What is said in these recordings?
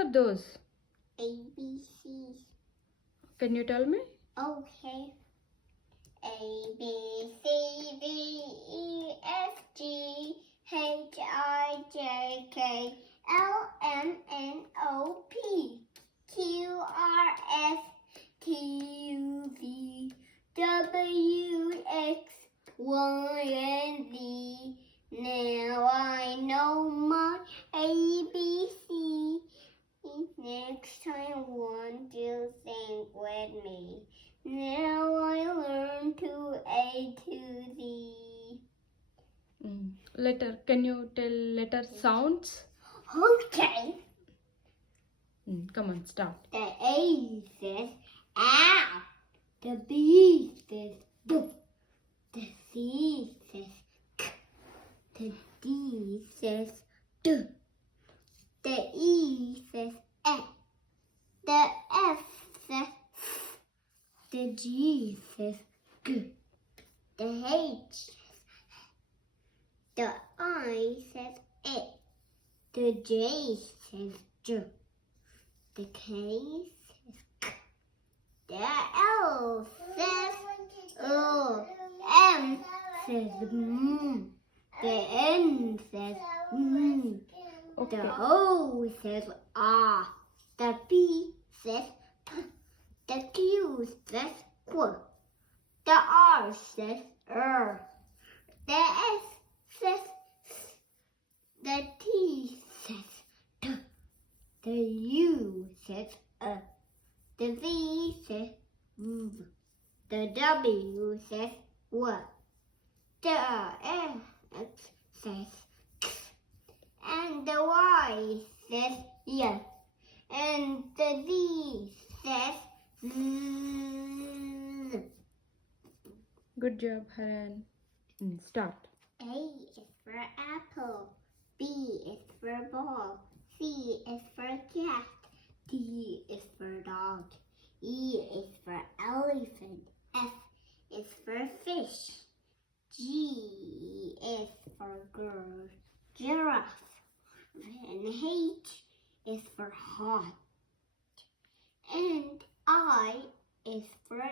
are those? ABCs. Can you tell me? Okay. A, B, C, D, E, F, G, H, I, J, K, L, M, N, O, P, Q, R, S, T, U, V, W, X, Y, and Z. Now I know my ABC. Next time, won't you sing with me? Now I learn to A to Z. Letter. Can you tell letter sounds? Okay. Come on, start. The A says ow. The B says B. The C says K. The D says D. The E says F. The F says F. The G says G. The H says the I says it. The J says J. The K says K. The L says O. M says M. The N says M. Okay. The O says ah. The P says P. The Q says Q. The R says The S says S. The T says T. The U says The V says V. The W says W. The X says X. And the Y says yes. And the Z says Z. Good job, Haran. Start. A is for apple. B is for ball. C is for cat. D is for dog. E is for elephant. F is for fish. G is for girl, giraffe. And H is for hot. And I is for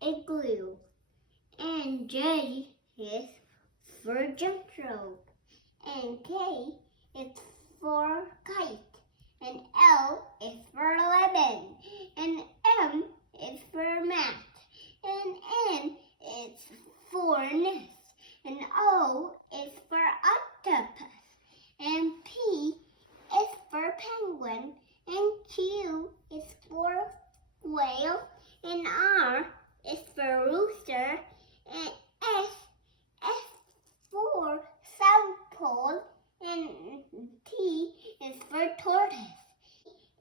igloo. And J is for jump rope. And K is for kite. And L is for lemon. And M is for mat. And N is for nest. And O is for octopus. And P is for penguin. And Q is for whale. And R is for rooster. And S for south pole. And T is for tortoise.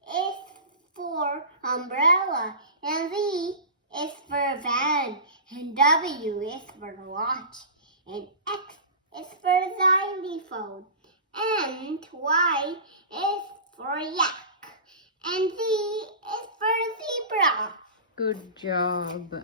S for umbrella. And V is for van. And W is for watch. And X is for xylophone. And Y is for yak. And Z is for zebra. Good job.